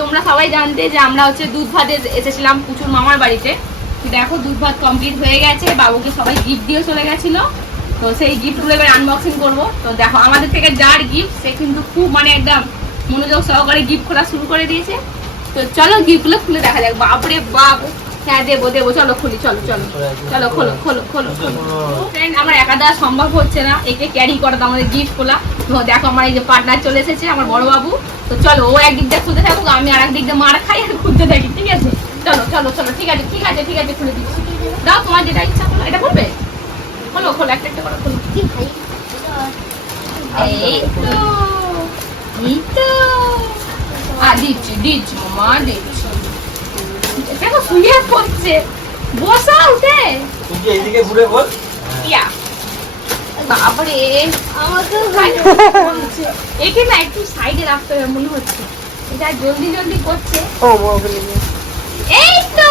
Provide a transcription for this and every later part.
তোমরা সবাই জানতে যে আমরা হচ্ছে দুধ ভাতে এসেছিলাম পুচুর মামার বাড়িতে। দেখো দুধ ভাত কমপ্লিট হয়ে গেছে, বাবুকে সবাই গিফট দিয়ে চলে গেছিল। তো সেই গিফট গুলো এবার আনবক্সিং করবো। তো দেখো আমাদের থেকে যার গিফট সে কিন্তু খুব মানে একদম মনোযোগ সহকারে গিফট খোলা শুরু করে দিয়েছে। তো চলো গিফট গুলো খুলে দেখা যাক। বাপরে বাপ, হ্যাঁ দেবো দেবো, চলো খুলি, চলো চলো চলো খোলো খোলো খোলো খোলো। ফ্রেন্ড আমার একা দেওয়া সম্ভব হচ্ছে না, একে ক্যারি করা তো আমাদের গিফট খোলা। তো দেখো আমার এই যে পার্টনার চলে এসেছে, আমার বড় বাবু। তো চলো ও একদিক দিয়ে খুলতে থাকুক, আমি আর একদিক দিয়ে মার খাই আর খুলতে থাকি, ঠিক আছে? চলো চলো চলো, ঠিক আছে ঠিক আছে ঠিক আছে, খুলে দিচ্ছি। দাও তোমার যেটা ইচ্ছা করো, এটা করবে? খোলো খোলো, একটা একটা করে খোলো। এই তো এই তো দিচ্ছি দিচ্ছি মামা দিচ্ছি। দেখো শুয়ে পড়ছে, বসা উঠে এইদিকে ঘুরে বল। বাবারে আমাকে একে না একটু সাইডে রাখতে হবে মনে হচ্ছে, এটা জলদি জলদি করছে। এই তো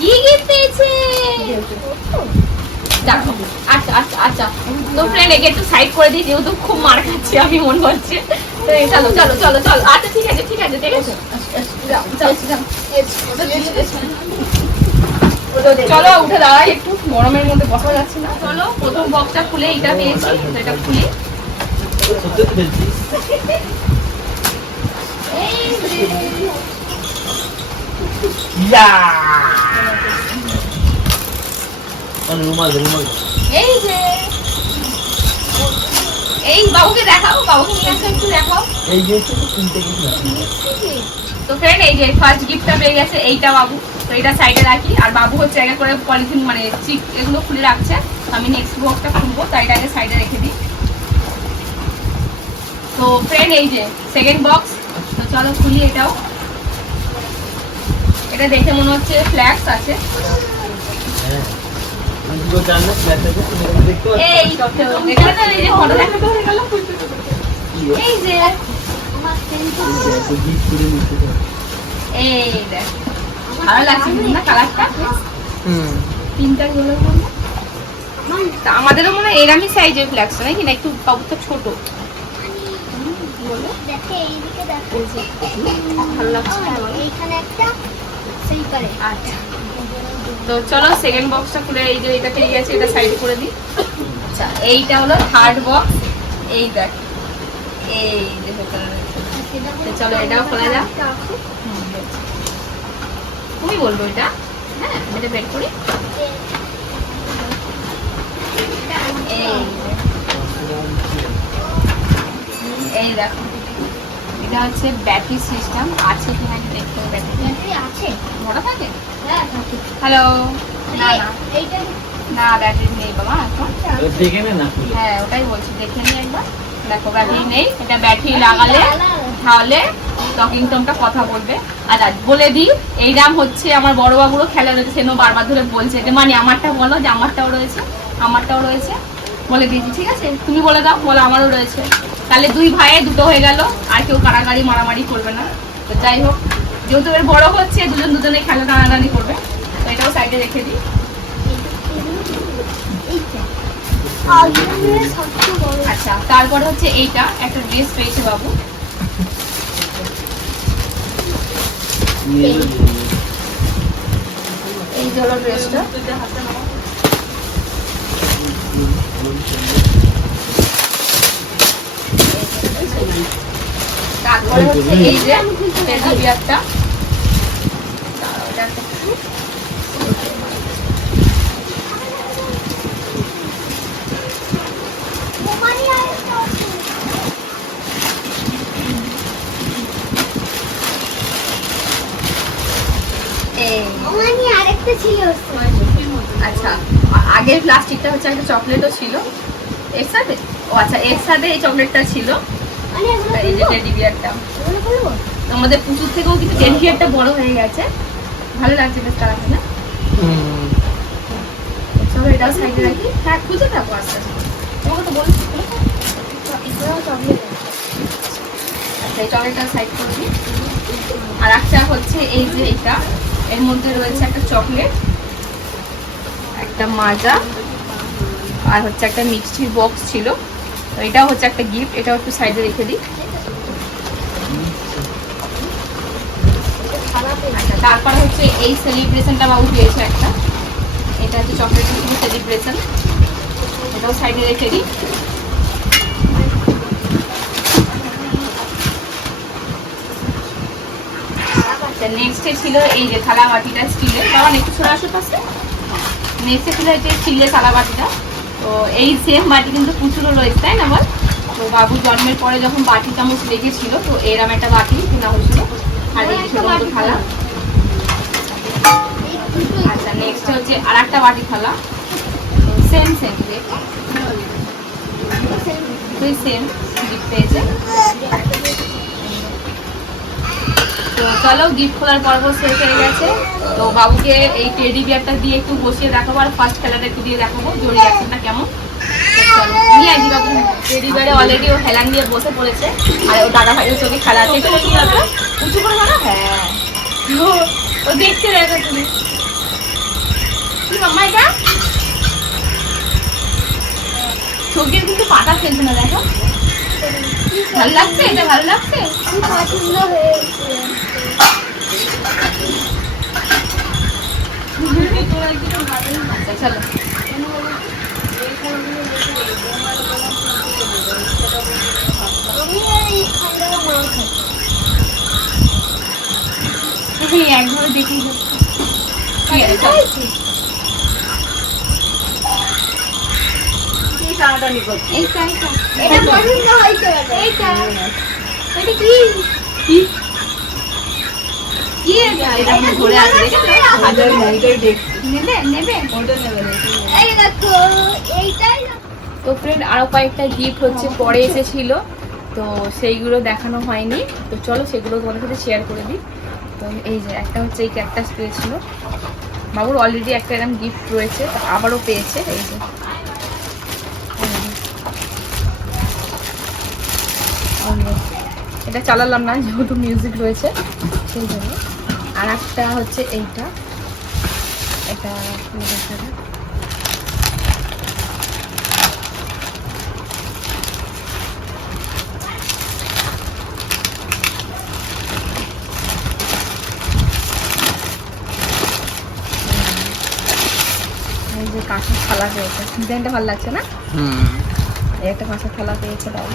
কি গিফট পেয়েছে দেখো। আচ্ছা আচ্ছা আচ্ছা, তো ফ্রেন্ড একে একটু সাইড করে দিই, যেহেতু খুব মার খাচ্ছি আমি মনে হচ্ছে। চলো চলো চলো চলো, আচ্ছা ঠিক আছে ঠিক আছে ঠিক আছে, চলো উঠে দাঁড়াই, একটু গরমের মধ্যে বসা যাচ্ছে না। চলো প্রথম বক্সটা খুলে এটা পেয়েছি, এটা খুলি। এই যে এই বাবুকে দেখাও, বাবুকে নিয়ে আসো একটু দেখাও। এই যে কিনতে কিছু না। তো ফ্রেন্ড এই যে ফার্স্ট গিফটটা পেয়ে গেছে, এইটা বাবু। তো এটা সাইডে রাখি, আর বাবু হচ্ছে আগে করে পলিথিন মানে চিক এগুলো খুলে রাখছে। আমি নেক্সট বক্সটা খুলবো, তাই এটা আগে সাইডে রেখে দিই। তো ফ্রেন্ড এই যে সেকেন্ড বক্স, তো চলো খুলি এটাও। এটা দেখে মনে হচ্ছে ফ্ল্যাক্স আছে। এই যে এই দেখ ভালো লাগছে না কালারটা? তিনটা গুলো আমাদেরও মনে হয় এরামি সাইজের ফ্ল্যাক্স নাকি না, একটু বাবুটা ছোট। ভালো লাগছে আচ্ছা। তো চলো সেকেন্ড বক্সটা খুলে, এই যে এটা পেয়ে গেছে, এটা সাইড করে দিই। আচ্ছা এইটা হলো থার্ড বক্স, এই দেখ এই যে চলো এটাও খোলা যাক। তুমি বলবো এটা, হ্যাঁ এটা বের করি। এই দেখো এটা হচ্ছে ব্যাটারি সিস্টেম, আছে কিনা দেখতে হবে। ব্যাটারি আছে, মোটা থাকে। হ্যালো না না না ব্যাটারি নেই বাবা এখন, দেখে নে না। হ্যাঁ ওটাই বলছি, দেখে নি একবার। দেখো ব্যাটারি নেই, এটা ব্যাটারি লাগালে তাহলে টকিং টমটা কথা বলবে। আর বলে দিই এই দাম হচ্ছে আমার বড় বাবুরও খেলা রয়েছে, সেও বারবার ধরে বলছে যে মানে আমারটা বলো, যে আমারটাও রয়েছে আমারটাও রয়েছে, বলে দিয়েছি ঠিক আছে। তুমি বলে দাও, বলো আমারও রয়েছে, তাহলে দুই ভাইয়ে দুটো হয়ে গেল, আর কেউ কাড়াকাড়ি মারামারি করবে না। তো যাই হোক যেহেতু এর বড় হচ্ছে, দুজন দুজনে খেলা টানাটানি করবে। তো এটাও সাইডে রেখে দিই। আচ্ছা তারপরে হচ্ছে এইটা একটা ড্রেস পেয়েছে বাবু, এই যে হলো ড্রেসটা। তারপরে হচ্ছে এই যে টেডি বিয়ারটা, আচ্ছা আগের প্লাস্টিকটা হচ্ছে একটা চকলেটও ছিল এর সাথে। ও আচ্ছা এর সাথে এই চকলেটটা ছিল, এই যে টেডি বিয়ারটা। আমাদের পুজোর থেকেও কিন্তু টেডি বিয়ারটা বড় হয়ে গেছে, ভালো লাগছে বেশ তাড়াতাড়ি না? চলো এটাও সাইডে রাখি। হ্যাঁ খুঁজে থাকো আস্তে আস্তে, তোমাকে তো বলছি আচ্ছা, এই চকলেটটা সাইড করে দিই। আর একটা হচ্ছে এই যে এটা, এর মধ্যে রয়েছে একটা চকলেট, একটা মাজা, আর হচ্ছে একটা মিষ্টির বক্স ছিল। তো এটাও হচ্ছে একটা গিফট, এটাও একটু সাইডে রেখে দিই। আচ্ছা, তারপরে হচ্ছে এই সেলিব্রেশনটা বাবু পেয়েছে একটা, এটা হচ্ছে চকলেটের শুধু সেলিব্রেশন, এটাও সাইডে রেখে দিই। আচ্ছা, নেক্সটে ছিল এই যে থালা বাটিটা স্টিলের, বাবা একটু ছোট আসো পাশে। নেক্সটে ছিল এই যে স্টিলের থালা বাটিটা। তো এই সেম বাটি কিন্তু প্রচুরও রয়েছে, তাই না বল? তো বাবু জন্মের পরে যখন বাটি চামচ লেগেছিল, তো এরম একটা বাটি কেনা হয়েছিল। আর এই ছোট মতো থালা। আচ্ছা, নেক্সট হচ্ছে আর একটা বাটি থালা, সেম সেম সেম গিফট পেয়েছে। তো চলো, গিফট খোলার পর্ব শেষ হয়ে গেছে। তো বাবুকে এই টেডি বিয়ারটা দিয়ে একটু বসিয়ে দেখাবো, আর ফার্স্ট খেলাটা একটু দিয়ে দেখাবো জড়ি অ্যাকশনটা কেমন। তো চলো নিয়ে আসি বাবু। টেডি বিয়ারে অলরেডি ও হেলান দিয়ে বসে পড়েছে, আর ও দাদা ভাইয়ের চোখে খেলা আছে। একটু উঁচু করো, উঁচু করে না? হ্যাঁ, ও দেখছে, দেখো তুমি কি মাম্মা, এটা চোখের কিন্তু পাতা ফেলছে না, দেখো ভালো লাগছে, এটা ভালো লাগছে। আচ্ছা চলো, একভাবে দেখি ঠিক আছে, চলো। এইটা এটা পছন্দ হয়েছে, এইটা এটা কি কি কি এটা আমি ধরে আছে, আদর মেলটাই দেখছি, নেবে নেবে ওটা নেবে না। এই দেখো এইটাই। তো ফ্রেন্ড, আরো কয়েকটা গিফট হচ্ছে পরে এসেছিল, তো সেইগুলো দেখানো হয়নি। তো চলো সেগুলো তোমাদের সাথে শেয়ার করে দিই। তো এই যে একটা হচ্ছে এই ক্যাকটাস পেয়েছিল বাবুর, অলরেডি একটা এরকম গিফট রয়েছে, তো আবারও পেয়েছে। এই যে এটা চালালাম না যেহেতু মিউজিক রয়েছে সেই জন্য। আর একটা হচ্ছে এইটা, এটা এই যে কাঁচের থালা পেয়েছে, ডিজাইনটা ভালো লাগছে না? এই একটা কাঁচের থালা পেয়েছে বাবু।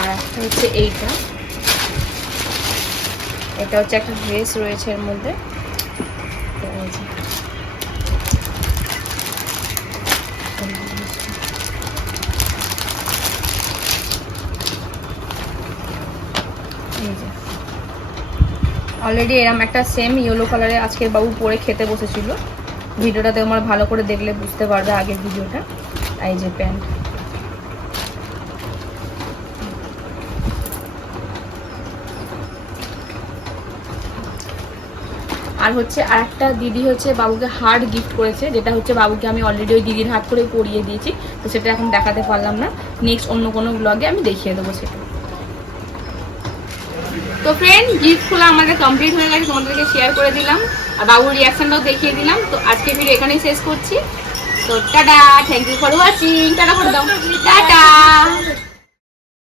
আর একটা হচ্ছে এইটা, এটা হচ্ছে একটা ড্রেস রয়েছে এর মধ্যে। অলরেডি এরকম একটা সেম ইয়েলো কালারে আজকের বাবু পরে খেতে বসেছিল। ভিডিওটাতে আমার ভালো করে দেখলে বুঝতে পারবে আগের ভিডিওটা। এই যে প্যান্ট, আর হচ্ছে আর একটা দিদি হচ্ছে বাবুকে হার্ট গিফট করেছে, যেটা হচ্ছে বাবুকে আমি অলরেডি ওই দিদির হাত করে পরিয়ে দিয়েছি। তো সেটা এখন দেখাতে পারলাম না, নেক্সট অন্য কোনো ব্লগে আমি দেখিয়ে দেবো সেটা। তো ফ্রেন্ড, গিফট খোলা আমাদের কমপ্লিট হয়ে গেছে, তোমাদেরকে শেয়ার করে দিলাম, আর বাবুর রিয়াকশনটাও দেখিয়ে দিলাম। তো আজকে ভিডিও এখানেই শেষ করছি। তো ta-ta, thank you for watching. Ta-ta করে দাও, টাটা।